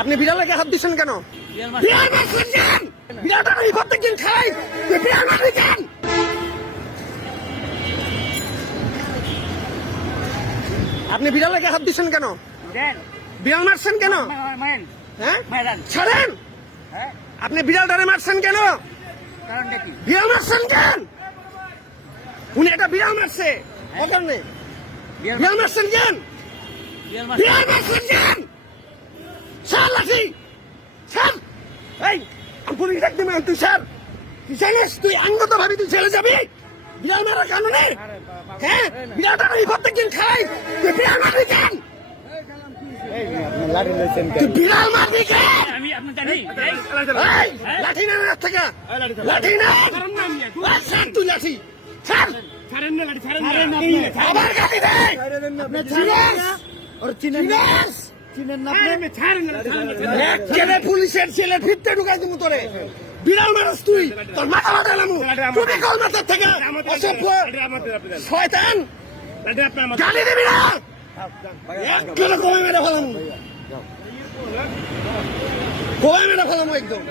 আপনি বিড়ালকে হাত দিচ্ছেন কেন? বিড়াল মারছেন কেন? বিড়ালটা এই প্রত্যেকদিন খাই, বিড়াল মারলি কেন? আপনি বিড়ালকে হাত দিচ্ছেন কেন? বিড়াল মারছেন কেন? হ্যাঁ ছাড়েন। আপনি বিড়ালটারে মারছেন কেন? বিড়াল মারছেন কেন? উনি একটা বিড়াল মারছে এখানে। বিড়াল মারছেন কেন? বিড়াল মারছেন কেন? স্যার লাঠি স্যার, এই পুলিশ ডাকতে মান তুই স্যার, তুই জানিস তুই আইনগত ভাবে তুই ছেড়ে যাবি বিড়াল মারার কারণে? হ্যাঁ বিড়ালটা এই প্রত্যেকদিন খাই, তুই বিড়াল মারবি কেন? তুই বিড়াল মারবি কেন? লাঠি না রাত থেকে লাঠি না স্যার, তুই লাঠি স্যার আবার গাড়ি দেয় পুলিশের ছেলে ফিরতে ঢুকাই তুমি তোরে বিড়াল মানুষ তুই তোর মাথা মাথা নামু তুমি কল মাথার থেকে শয়তান গালি দিবি না কমে মেরে ফেলাম, কমে মেরে ফেলাম একদম।